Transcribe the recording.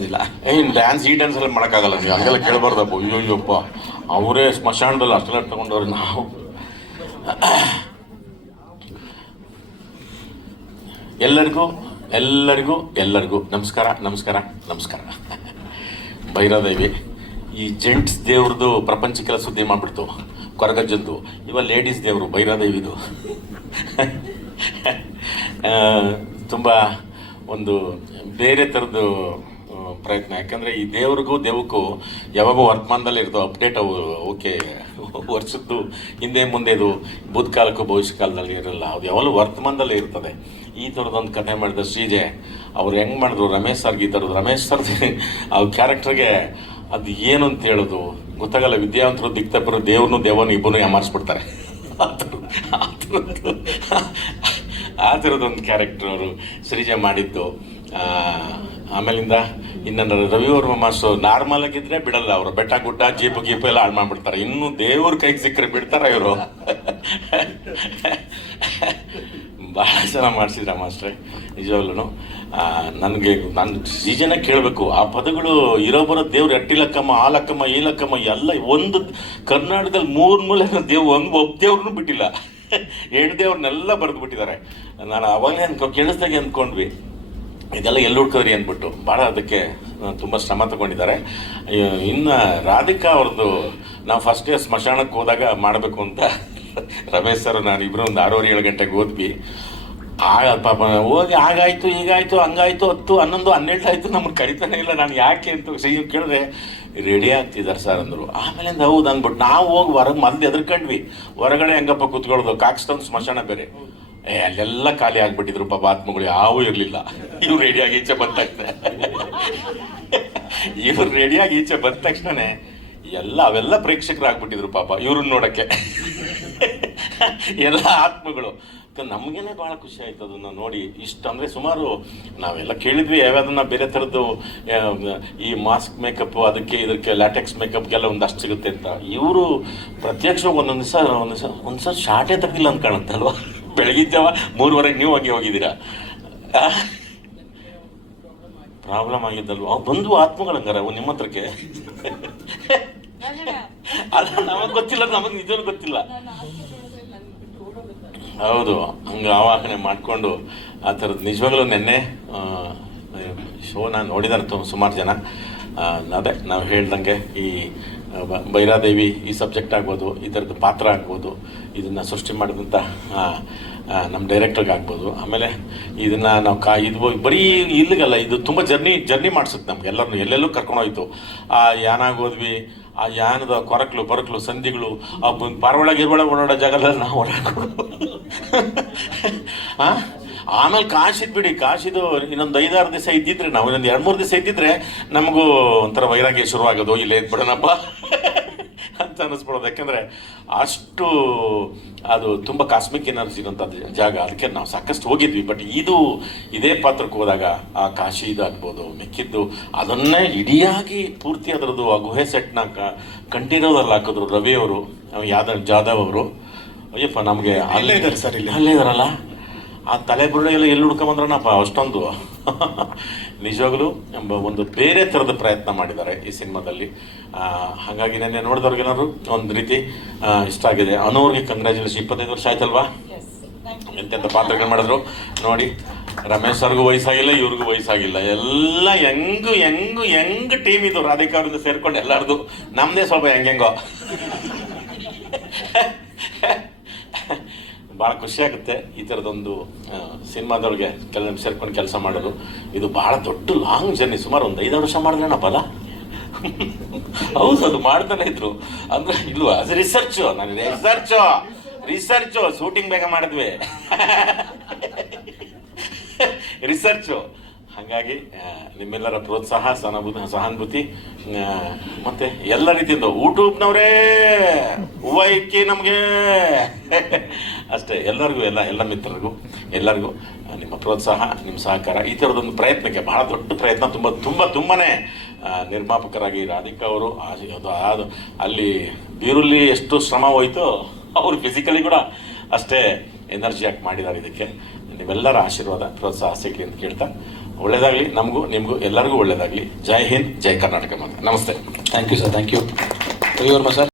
ಮಾಡೋದಿಲ್ಲ ಏನು ಡ್ಯಾನ್ಸ್ ಈ ಡ್ಯಾನ್ಸ್ ಎಲ್ಲ ಮಾಡೋಕ್ಕಾಗಲ್ಲ. ನೀವು ಹಂಗೆಲ್ಲ ಕೇಳಬಾರ್ದಪ್ಪ. ಅಯ್ಯೋ, ಅಯ್ಯಪ್ಪ. ಅವರೇ ಸ್ಮಶಾನದಲ್ಲಿ ಅಷ್ಟೆಲ್ಲ ತಗೊಂಡವ್ರು ನಾವು. ಎಲ್ಲರಿಗೂ ಎಲ್ಲರಿಗೂ ಎಲ್ಲರಿಗೂ ನಮಸ್ಕಾರ ನಮಸ್ಕಾರ ನಮಸ್ಕಾರ. ಭೈರದೇವಿ ಈ ಜೆಂಟ್ಸ್ ದೇವ್ರದ್ದು ಪ್ರಪಂಚಕ್ಕೆಲ್ಲ ಸುದ್ದಿ ಮಾಡಿಬಿಡ್ತು. ಕೊರಗಜ್ಜದ್ದು ಇವ ಲೇಡೀಸ್ ದೇವರು ಭೈರದೇವಿದು ತುಂಬ ಒಂದು ಬೇರೆ ಥರದ್ದು ಪ್ರಯತ್ನ. ಯಾಕಂದರೆ ಈ ದೇವ್ರಿಗೂ ದೇವಕ್ಕೂ ಯಾವಾಗೂ ವರ್ತಮಾನದಲ್ಲಿ ಇರ್ತವೆ ಅಪ್ಡೇಟ್ ಅವು, ಓಕೆ, ವರ್ಷದ್ದು ಹಿಂದೆ ಮುಂದೆದು ಭೂತಕಾಲಕ್ಕೂ ಭವಿಷ್ಯ ಕಾಲದಲ್ಲಿ ಇರಲ್ಲ. ಅದು ಯಾವಾಗಲೂ ವರ್ತಮಾನದಲ್ಲೇ ಇರ್ತದೆ. ಈ ಥರದೊಂದು ಕಥೆ ಮಾಡಿದ ಶ್ರೀಜೆ, ಅವ್ರು ಹೆಂಗೆ ಮಾಡಿದ್ರು? ರಮೇಶ್ ಸರ್ಗೆ ಈ ಥರದ್ದು ರಮೇಶ್ ಸರ್ ಅವ್ರ ಕ್ಯಾರೆಕ್ಟರ್ಗೆ ಅದು ಏನು ಅಂತ ಹೇಳೋದು? ಗೊತ್ತಾಗಲ್ಲ, ವಿದ್ಯಾವಂತರು ದಿಕ್ತಪ್ಪರು ದೇವ್ರನ್ನು ದೇವನು ಇಬ್ಬರು ಯಾಮಾರಿಸ್ಬಿಡ್ತಾರೆ ಆ ಥರದೊಂದು ಕ್ಯಾರೆಕ್ಟರ್ ಅವರು ಶ್ರೀಜ ಮಾಡಿದ್ದು. ಆಮೇಲಿಂದ ಇನ್ನೊಂದು ರವಿವರ್ಮ ಮಾಸ್ಟರ್ ನಾರ್ಮಲ್ ಆಗಿದ್ರೆ ಬಿಡಲ್ಲ ಅವರು. ಬೆಟ್ಟ, ಗುಡ್ಡ ಜೀಪು ಗೀಪು ಎಲ್ಲ ಹಾಳು ಮಾಡಿಬಿಡ್ತಾರೆ. ಇನ್ನು ದೇವ್ರ ಕೈಗೆ ಸಿಕ್ಕರೆ ಬಿಡ್ತಾರೆ ಇವರು. ಭಾಳ ಜನ ಮಾಡಿಸಿದ್ರ ಮಾಸ್ಟ್ರೆ ನಿಜವಾಗ್ಲೂ ನನಗೆ, ನಾನು ಸೀಜನ ಕೇಳಬೇಕು. ಆ ಪದಗಳು ಇರೋ ಬರೋ ದೇವ್ರು ಎಟ್ಟಿಲಕ್ಕಮ್ಮ ಆ ಲಕ್ಕಮ್ಮ, ಈ ಲಕ್ಕಮ್ಮ, ಎಲ್ಲ ಒಂದು ಕರ್ನಾಟಕದಲ್ಲಿ ಮೂರು ಮೂಲೆ ದೇವ್ ಒಂದು ಒಬ್ಬ ದೇವ್ರನ್ನೂ ಬಿಟ್ಟಿಲ್ಲ. ಎರಡು ದೇವ್ರನ್ನೆಲ್ಲ ಬರೆದು ಬಿಟ್ಟಿದ್ದಾರೆ ನಾನು ಅವಾಗಲೇ ಅನ್ಕೊ, ಕೇಳಿಸ್ದಾಗೆ ಅಂದ್ಕೊಂಡ್ವಿ. ಇದೆಲ್ಲ ಎಲ್ಲಿ ಹುಡ್ಕೋದ್ರಿ ಅಂದ್ಬಿಟ್ಟು. ಭಾಳ ಅದಕ್ಕೆ ತುಂಬ ಶ್ರಮ ತಗೊಂಡಿದ್ದಾರೆ. ಇನ್ನು ರಾಧಿಕಾ ಅವ್ರದ್ದು ನಾವು ಫಸ್ಟ್ ಇಯರ್ ಸ್ಮಶಾನಕ್ಕೆ ಹೋದಾಗ ಮಾಡಬೇಕು ಅಂತ. ರಮೇಶ್ ಸರ್ ನಾನು ಇಬ್ಬರು ಒಂದು ಆರೂವರೆ ಏಳು ಗಂಟೆಗೆ ಹೋದ್ವಿ. ಆಗ ಪಾಪ, ಹೋಗಿ ಆಗಾಯ್ತು ಈಗಾಯ್ತು ಹಂಗಾಯ್ತು, ಹತ್ತು, ಹನ್ನೊಂದು, ಹನ್ನೆರಡು ಆಯ್ತು ನಮ್ಗೆ ಕರಿತಾನೆ ಇಲ್ಲ. ನಾನು ಯಾಕೆ ಅಂತ ಸಿ ಕೇಳಿದ್ರೆ ರೆಡಿ ಆಗ್ತಿದ್ದಾರೆ ಸರ್ ಅಂದರು. ಆಮೇಲಿಂದ ಹೌದು ಅಂದ್ಬಿಟ್ಟು, ನಾವು ಹೋಗಿ ಹೊರಗೆ ಮಂದಿ ಎದ್ರಕಂಡ್ವಿ. ಹೊರಗಡೆ ಹೆಂಗಪ್ಪ ಕೂತ್ಕೊಳ್ಳೋದು? ಕಾಕ್ಸ್ಟನ್ ಸ್ಮಶಾನ ಬೇರೆ. ಏ, ಅಲ್ಲೆಲ್ಲ ಖಾಲಿ ಆಗ್ಬಿಟ್ಟಿದ್ರು ಪಾಪ ಆತ್ಮಗಳು, ಯಾವೂ ಇರಲಿಲ್ಲ. ಇವ್ರು ರೆಡಿಯಾಗಿ ಈಚೆ ಬಂದ ತಕ್ಷಣ. ಇವ್ರು ರೆಡಿಯಾಗಿ ಈಚೆ ಬಂದ ತಕ್ಷಣನೇ ಎಲ್ಲ, ಅವೆಲ್ಲ ಪ್ರೇಕ್ಷಕರು ಆಗ್ಬಿಟ್ಟಿದ್ರು ಪಾಪ, ಇವ್ರನ್ನ ನೋಡಕ್ಕೆ. ಎಲ್ಲ ಆತ್ಮಗಳು. ನಮಗೇನೆ ಭಾಳ ಖುಷಿ ಆಯ್ತು ಅದನ್ನ ನೋಡಿ. ಇಷ್ಟು ಅಂದರೆ ಸುಮಾರು ನಾವೆಲ್ಲ ಕೇಳಿದ್ವಿ ಯಾವ್ಯಾವ್ದನ್ನ ಬೇರೆ ಥರದ್ದು ಈ ಮಾಸ್ಕ್ ಮೇಕಪ್ ಅದಕ್ಕೆ ಇದಕ್ಕೆ ಲ್ಯಾಟೆಕ್ಸ್ ಮೇಕಪ್ಗೆಲ್ಲ ಒಂದಷ್ಟು ಸಿಗುತ್ತೆ ಅಂತ. ಇವರು ಪ್ರತ್ಯಕ್ಷ ಒಂದೊಂದು ದಿವಸ ಒಂದು ದಿವಸ ಒಂದು ಸಲ ಶಾರ್ಟೇ ತೆಗ್ದಿಲ್ಲ ಅಂತ ಕಾಣುತ್ತೆ ಅಲ್ವಾ? ಬೆಳಗಿದ್ದಾವ ಮೂರುವರೆಗೆ ನೀವು ಹೋಗಿ ಹೋಗಿದ್ದೀರಾ? ಪ್ರಾಬ್ಲಮ್ ಆಗಿದ್ದಲ್ವ? ಅವು ಬಂದು ಆತ್ಮಗಳಂಗಾರ ಅವು ನಿಮ್ಮ ಹತ್ರಕ್ಕೆ. ಅಲ್ಲ ನಮಗೆ ಗೊತ್ತಿಲ್ಲ ನಮಗೆ ನಿಜವೂ ಗೊತ್ತಿಲ್ಲ. ಹೌದು, ಹಂಗೆ ಆವಾಹನೆ ಮಾಡಿಕೊಂಡು ಆ ಥರದ್ದು ನಿಜವಾಗ್ಲೂ ನೆನ್ನೆ ಶೋ ನಾನು ನೋಡಿದಾರೆ ಸುಮಾರು ಜನ. ಅದೇ, ನಾವು ಹೇಳ್ದಂಗೆ ಈ ಭೈರಾದೇವಿ ಈ ಸಬ್ಜೆಕ್ಟ್ ಆಗ್ಬೋದು, ಈ ಥರದ್ದು ಪಾತ್ರ ಆಗ್ಬೋದು, ಇದನ್ನು ಸೃಷ್ಟಿ ಮಾಡಿದಂಥ ನಮ್ಮ ಡೈರೆಕ್ಟರ್ಗೆ ಆಗ್ಬೋದು ಆಮೇಲೆ ಇದನ್ನು ನಾವು ಕಾ, ಇದು ಬರೀ ಇಲ್ಲಿಗಲ್ಲ, ಇದು ತುಂಬ ಜರ್ನಿ ಜರ್ನಿ ಮಾಡಿಸುತ್ತೆ ನಮ್ಗೆ ಎಲ್ಲರನ್ನು ಎಲ್ಲೆಲ್ಲೂ ಕರ್ಕೊಂಡೋಯ್ತು ಆ ಯಾನಾಗೋದ್ವಿ ಆ ಯಾನದ ಕೊರಕ್ಲು, ಬರಕ್ಲು, ಸಂಧಿಗಳು, ಆ ಪಾರೊಳ ಗಿರ್ವಳ ಓಡಾಡೋ ಜಾಗದಲ್ಲಿ ನಾವು ಓಡಾಡ್ಕೊಂಡು ಆ? ಆಮೇಲೆ ಕಾಶಿದ್ ಬಿಡಿ ಕಾಶಿದು ಇನ್ನೊಂದು ಐದಾರು ದಿವಸ ಇದ್ದಿದ್ರೆ ನಾವು ಇನ್ನೊಂದು ಎರಡು ಮೂರು ದಿವಸ ಇದ್ದಿದ್ರೆ ನಮಗೂ ಒಂಥರ ವೈರಾಗ್ಯ ಶುರುವಾಗೋದು ಇಲ್ಲೇ ಬಿಡೋಣಪ್ಪ ಅಂತ ಅನ್ನಿಸ್ಬಿಡೋದು ಯಾಕೆಂದರೆ ಅಷ್ಟು ಅದು ತುಂಬ ಕಾಸ್ಮಿಕ್ ಎನರ್ಜಿ ಇರೋಂಥ ಜಾಗ ಅದಕ್ಕೆ ನಾವು ಸಾಕಷ್ಟು ಹೋಗಿದ್ವಿ. ಬಟ್ ಇದು ಇದೇ ಪಾತ್ರಕ್ಕೆ ಹೋದಾಗ ಆ ಕಾಶಿ ಇದಾಗ್ಬೋದು ಮಿಕ್ಕಿದ್ದು ಅದನ್ನೇ ಇಡಿಯಾಗಿ ಪೂರ್ತಿ ಅದರದ್ದು ಆ ಗುಹೆ ಸೆಟ್ನ ಕಂಟಿನ್ಯೂದಲ್ಲಿ ಹಾಕಿದ್ರು ರವಿಯವರು ಯಾದವ್ ಜಾಧವ್ ಅವರು. ಅಯ್ಯಪ್ಪ ನಮಗೆ ಅಲ್ಲೇ ಇದ್ದಾರೆ ಸರ್ ಇಲ್ಲಿ. ಅಲ್ಲೇ ಇದಾರಲ್ಲ ಆ ತಲೆ ಬುರುಡೆ ಎಲ್ಲ ಎಲ್ಲಿ ಹುಡ್ಕೊಂಬಂದ್ರನಪ್ಪ? ಅಷ್ಟೊಂದು. ನಿಜವಾಗ್ಲೂ ಎಂಬ ಒಂದು ಬೇರೆ ಥರದ ಪ್ರಯತ್ನ ಮಾಡಿದ್ದಾರೆ ಈ ಸಿನಿಮಾದಲ್ಲಿ. ಆ, ಹಾಗಾಗಿ ನೆನ್ನೆ ನೋಡಿದವ್ರಿಗೇನಾದ್ರು ಒಂದು ರೀತಿ ಇಷ್ಟ ಆಗಿದೆ. ಅನೋರ್ಗೆ ಕಂಗ್ರ್ಯಾಚುಲೇಷನ್ ಇಪ್ಪತ್ತೈದು ವರ್ಷ ಆಯ್ತಲ್ವಾ? ಎಂತೆಂಥ ಪಾತ್ರಗಳು ಮಾಡಿದ್ರು? ನೋಡಿ ರಮೇಶ್ ಸರ್ಗೂ ವಯಸ್ಸಾಗಿಲ್ಲ ಇವ್ರಿಗೂ ವಯಸ್ಸಾಗಿಲ್ಲ. ಎಲ್ಲ ಹೆಂಗು ಹೆಂಗು ಹೆಂಗ್ ಟೀಮ್ ಇದು. ರಾಧಿಕಾ ಅವ್ರಿಂದ ಸೇರ್ಕೊಂಡು ಎಲ್ಲಾರ್ದು. ನಮ್ಮದೇ ಸ್ವಲ್ಪ ಹೆಂಗೆಂಗೋ ಭಾಳ ಖುಷಿಯಾಗುತ್ತೆ ಈ ಥರದೊಂದು ಸಿನಿಮಾದವ್ರಿಗೆ ಸಿನಿಮಾದೊಳಗೆ ಕೆಲ ಸೇರ್ಕೊಂಡು ಕೆಲಸ ಮಾಡೋದು. ಇದು ಭಾಳ ದೊಡ್ಡ ಲಾಂಗ್ ಜರ್ನಿ, ಸುಮಾರು ಒಂದು ಐದು ವರ್ಷ ಮಾಡಿದ್ರಣ್ಣ ಪದ ಹೌದು, ಅದು ಮಾಡ್ತಾನೆ ಇದ್ರು. ಅಂದ್ರೆ ಇಲ್ವಾ? ಅದು ರಿಸರ್ಚು ನಾನು ರಿಸರ್ಚ್ ರಿಸರ್ಚು ಶೂಟಿಂಗ್ ಬೇಗ ಮಾಡಿದ್ವಿ. ರಿಸರ್ಚು ಹಾಗಾಗಿ ನಿಮ್ಮೆಲ್ಲರ ಪ್ರೋತ್ಸಾಹ, ಸಹಾನುಭೂತಿ ಸಹಾನುಭೂತಿ ಮತ್ತೆ ಎಲ್ಲ ರೀತಿಯಿಂದ ಯೂಟ್ಯೂಬ್ನವರೇ ಹೂವ ನಮಗೆ. ಅಷ್ಟೇ, ಎಲ್ಲರಿಗೂ ಎಲ್ಲ ಎಲ್ಲ ಮಿತ್ರರಿಗೂ, ಎಲ್ಲರಿಗೂ ನಿಮ್ಮ ಪ್ರೋತ್ಸಾಹ, ನಿಮ್ಮ ಸಹಕಾರ, ಈ ಥರದೊಂದು ಪ್ರಯತ್ನಕ್ಕೆ, ಬಹಳ ದೊಡ್ಡ ಪ್ರಯತ್ನ, ತುಂಬ ತುಂಬ, ತುಂಬನೇ ನಿರ್ಮಾಪಕರಾಗಿ ರಾಧಿಕಾ ಅವರು ಅದು ಅಲ್ಲಿ ಬೀರುಲ್ಲಿ ಎಷ್ಟು ಶ್ರಮ ಹೋಯ್ತು, ಅವರು ಫಿಸಿಕಲಿ ಕೂಡ ಅಷ್ಟೇ ಎನರ್ಜಿ ಹಾಕಿ ಮಾಡಿದ್ದಾರೆ ಇದಕ್ಕೆ. ನಿಮ್ಮೆಲ್ಲರ ಆಶೀರ್ವಾದ, ಪ್ರೋತ್ಸಾಹ ಸಿಗಲಿ ಅಂತ ಕೇಳ್ತಾ, ಒಳ್ಳೇದಾಗಲಿ, ನಮಗೂ, ನಿಮಗೂ, ಎಲ್ಲರಿಗೂ ಒಳ್ಳೇದಾಗಲಿ. ಜೈ ಹಿಂದ್, ಜೈ ಕರ್ನಾಟಕ ಮಾತ್ರ ನಮಸ್ತೆ. Thank you sir thank you sir